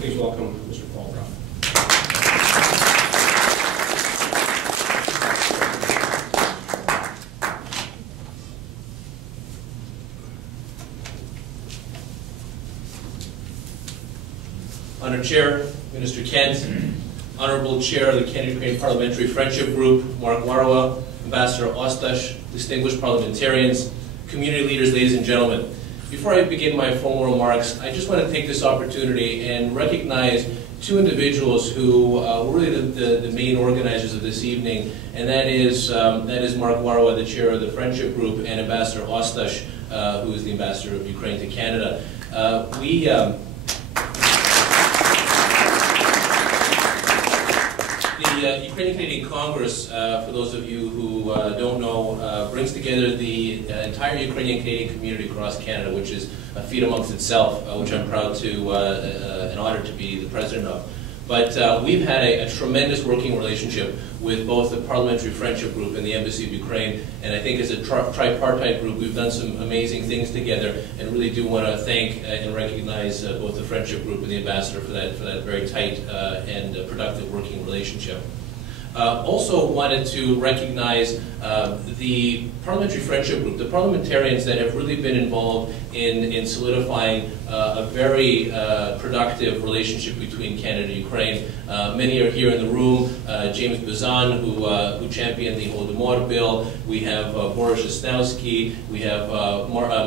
Please welcome Mr. Paul Brown. Honored Chair, Minister Kent, Honorable Chair of the Canada-Ukraine Parliamentary Friendship Group, Mark Warawa, Ambassador Ostash, distinguished parliamentarians, community leaders, ladies and gentlemen. Before I begin my formal remarks, I just want to take this opportunity and recognize two individuals who were really the main organizers of this evening, and that is Mark Warawa, the chair of the Friendship Group, and Ambassador Ostash, who is the ambassador of Ukraine to Canada. The Ukrainian-Canadian Congress, for those of you who don't know, brings together the entire Ukrainian-Canadian community across Canada, which is a feat amongst itself, which I'm proud to and honored to be the president of. But we've had a tremendous working relationship with both the Parliamentary Friendship Group and the Embassy of Ukraine, and I think as a tripartite group we've done some amazing things together, and really do want to thank and recognize both the Friendship Group and the Ambassador for that very tight and productive working relationship. Also wanted to recognize the Parliamentary Friendship Group, the parliamentarians that have really been involved in solidifying a very productive relationship between Canada and Ukraine. Many are here in the room. James Bezan, who championed the Holodomor bill. We have Boris Jasnowski. We have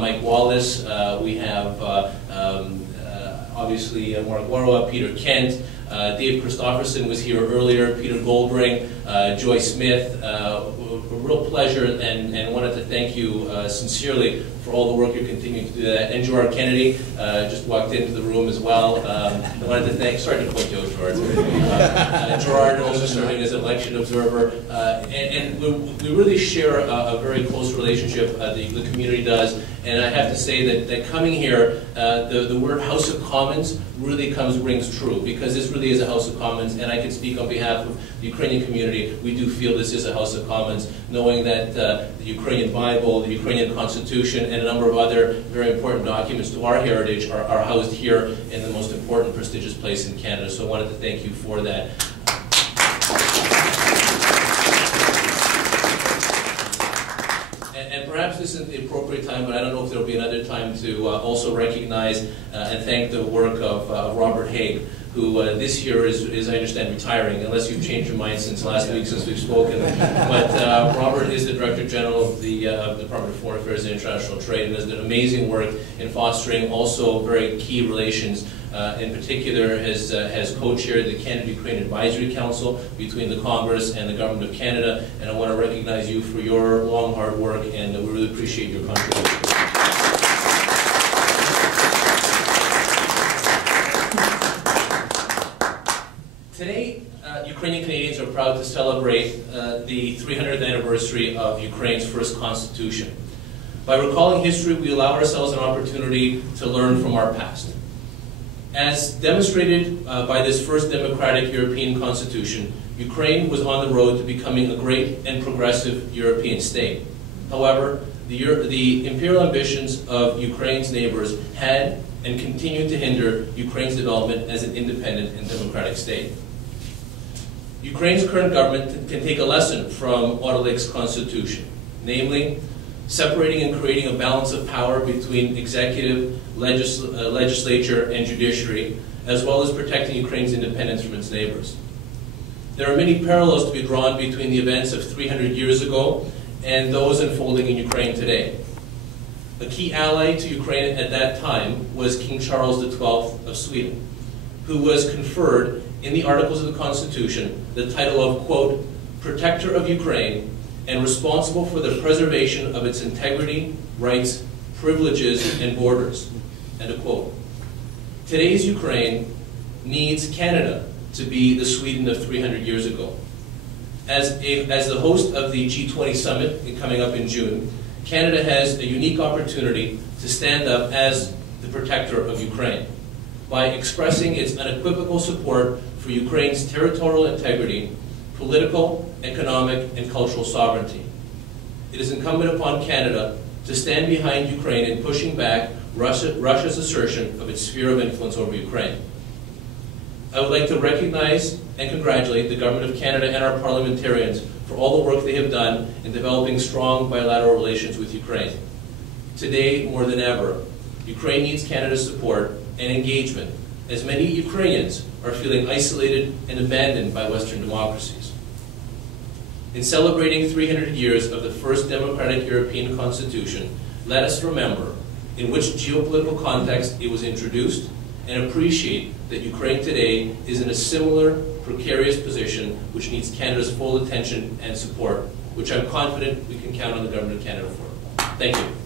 Mike Wallace. We have obviously Mark Warawa, Peter Kent. Dave Christopherson was here earlier, Peter Goldring, Joy Smith. A real pleasure, and wanted to thank you sincerely for all the work you're continuing to do that. And Gerard Kennedy just walked into the room as well. I wanted to thank, sorry to point you out, Gerard. Gerard also serving as an election observer. And we really share a very close relationship, the community does. And I have to say that coming here, the word House of Commons really rings true, because this really is a House of Commons, and I can speak on behalf of the Ukrainian community. We do feel this is a House of Commons, knowing that the Ukrainian Bible, the Ukrainian Constitution, and a number of other very important documents to our heritage are housed here in the most important, prestigious place in Canada. So I wanted to thank you for that. And perhaps this isn't the appropriate time, but I don't know if there will be another time to also recognize and thank the work of Robert Haig, who this year is, I understand, retiring, unless you've changed your mind since last week, since we've spoken. But Robert is the Director General of the Department of Foreign Affairs and International Trade, and has done amazing work in fostering also very key relations. In particular, has co-chaired the Canada-Ukraine Advisory Council between the Congress and the Government of Canada, and I want to recognize you for your long, hard work, and we really appreciate your contribution. Today, Ukrainian Canadians are proud to celebrate the 300th anniversary of Ukraine's first constitution. By recalling history, we allow ourselves an opportunity to learn from our past. As demonstrated by this first democratic European constitution, Ukraine was on the road to becoming a great and progressive European state. However, the imperial ambitions of Ukraine's neighbors had and continue to hinder Ukraine's development as an independent and democratic state. Ukraine's current government can take a lesson from Orlyk's constitution, namely, separating and creating a balance of power between executive, legislature, and judiciary, as well as protecting Ukraine's independence from its neighbors. There are many parallels to be drawn between the events of 300 years ago and those unfolding in Ukraine today. A key ally to Ukraine at that time was King Charles XII of Sweden, who was conferred in the Articles of the Constitution the title of, quote, Protector of Ukraine and responsible for the preservation of its integrity, rights, privileges, and borders, end of quote. Today's Ukraine needs Canada to be the Sweden of 300 years ago. As the host of the G20 summit coming up in June, Canada has a unique opportunity to stand up as the protector of Ukraine by expressing its unequivocal support for Ukraine's territorial integrity, political, economic, and cultural sovereignty. It is incumbent upon Canada to stand behind Ukraine in pushing back Russia's assertion of its sphere of influence over Ukraine. I would like to recognize and congratulate the Government of Canada and our parliamentarians for all the work they have done in developing strong bilateral relations with Ukraine. Today, more than ever, Ukraine needs Canada's support and engagement, as many Ukrainians are feeling isolated and abandoned by Western democracies. In celebrating 300 years of the first democratic European Constitution, let us remember in which geopolitical context it was introduced and appreciate that Ukraine today is in a similar precarious position which needs Canada's full attention and support, which I'm confident we can count on the Government of Canada for. Thank you.